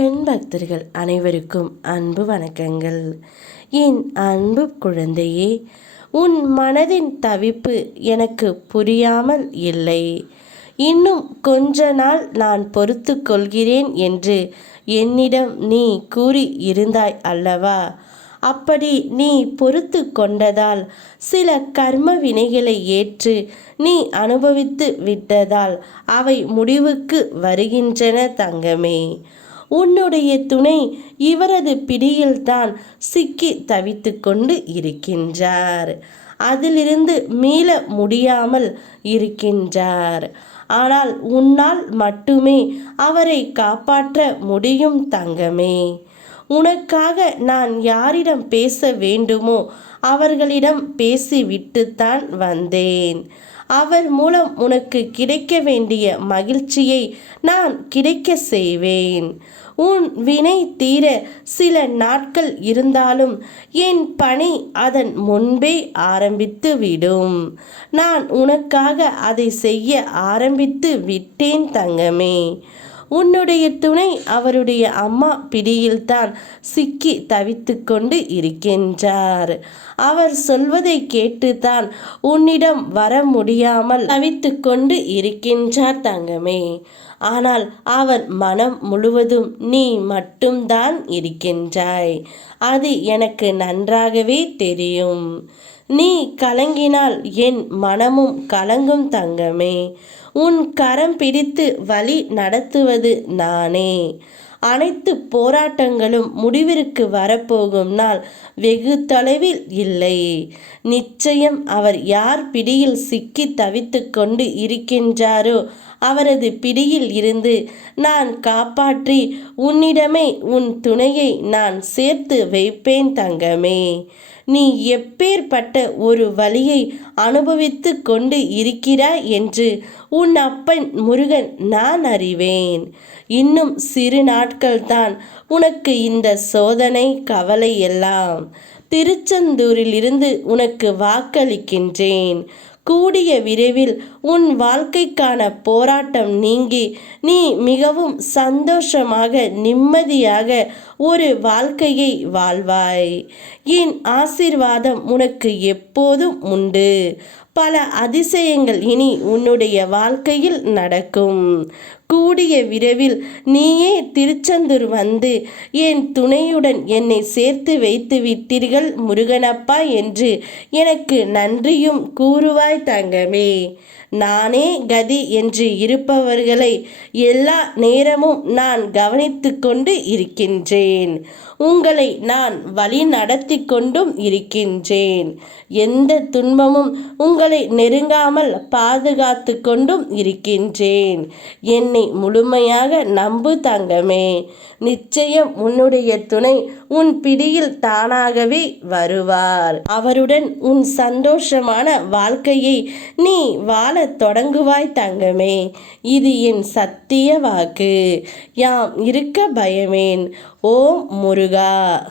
முருகன் பக்தர்கள் அனைவருக்கும் அன்பு வணக்கங்கள். என் அன்பு குழந்தையே உன் மனதின் தவிப்பு எனக்கு புரியாமல் இல்லை. இன்னும் கொஞ்ச நாள் நான் பொறுத்து கொள்கிறேன் என்று என்னிடம் நீ கூறி இருந்தாய் அல்லவா? அப்படி நீ பொறுத்து கொண்டதால் சில கர்ம வினைகளை ஏற்று நீ அனுபவித்து விட்டதால் அவை முடிவுக்கு வருகின்றன தங்கமே. உன்னுடைய துணை இவரது பிடியில்தான் சிக்கி தவித்து கொண்டு இருக்கின்றார். அதிலிருந்து மீள முடியாமல் இருக்கின்றார். ஆனால் உன்னால் மட்டுமே அவரை காப்பாற்ற முடியும் தங்கமே. உனக்காக நான் யாரிடம் பேச வேண்டுமோ அவர்களிடம் பேசிவிட்டுத்தான் வந்தேன். அவர் மூலம் உனக்கு கிடைக்க வேண்டிய மகிழ்ச்சியை நான் கிடைக்க செய்வேன். உன் வினை தீர சில நாட்கள் இருந்தாலும் என் பணி அதன் முன்பே ஆரம்பித்து விடும். நான் உனக்காக அதை செய்ய ஆரம்பித்து விட்டேன் தங்கமே. உன்னுடைய துணை அவருடைய அம்மா பிடியில்தான் சிக்கி தவித்து கொண்டு இருக்கின்றார். அவர் சொல்வதை கேட்டுத்தான் உன்னிடம் வர முடியாமல் தவித்து கொண்டு இருக்கின்றார் தங்கமே. ஆனால் அவர் மனம் முழுவதும் நீ மட்டும்தான் இருக்கின்றாய். அது எனக்கு நன்றாகவே தெரியும். நீ கலங்கினால் என் மனமும் கலங்கும் தங்கமே. உன் கரம் பிடித்து வழி நடத்துவது நானே. அனைத்து போராட்டங்களும் முடிவிற்கு வரப்போகும் நாள் வெகு தொலைவில் இல்லை. நிச்சயம் அவர் யார் பிடியில் சிக்கி தவித்து கொண்டு இருக்கின்றாரோ அவரது பிடியில் இருந்து நான் காப்பாற்றி உன்னிடமே உன் துணையை நான் சேர்த்து வைப்பேன் தங்கமே. நீ எப்பேற்பட்ட ஒரு வழியை அனுபவித்து கொண்டு இருக்கிறாய் என்று உன் அப்பன் முருகன் நான் அறிவேன். இன்னும் சிறு நாட்கள்தான் உனக்கு இந்த சோதனை கவலை எல்லாம். திருச்செந்தூரிலிருந்து உனக்கு வாக்களிக்கின்றேன். கூடிய விரைவில் உன் வாழ்க்கைக்கான போராட்டம் நீங்கி நீ மிகவும் சந்தோஷமாக நிம்மதியாக ஒரு வாழ்க்கையை வாழ்வாய். என் ஆசிர்வாதம் உனக்கு எப்போதும் உண்டு. பல அதிசயங்கள் இனி உன்னுடைய வாழ்க்கையில் நடக்கும். கூடிய விரைவில் நீயே திருச்செந்தூர் வந்து என் துணையுடன் என்னை சேர்த்து வைத்து விட்டீர்கள் முருகனப்பா என்று எனக்கு நன்றியும் கூறுவாய் தங்கமே. நானே கதி என்று இருப்பவர்களை எல்லா நேரமும் நான் கவனித்து கொண்டு இருக்கின்றேன். உங்களை நான் வழி நடத்தி கொண்டும் இருக்கின்றேன். எந்த துன்பமும் உங்கள் நெருங்காமல் பாதுகாத்து கொண்டும் இருக்கின்றேன். என்னை முழுமையாக நம்பு தங்கமே. நிச்சயம் உன்னுடைய துணை உன் பிடியில் தானாகவே வருவார். அவருடன் உன் சந்தோஷமான வாழ்க்கையை நீ வாழத் தொடங்குவாய் தங்கமே. இது என் சத்திய வாக்கு. யாம் இருக்க பயமேன். ஓம் முருகா.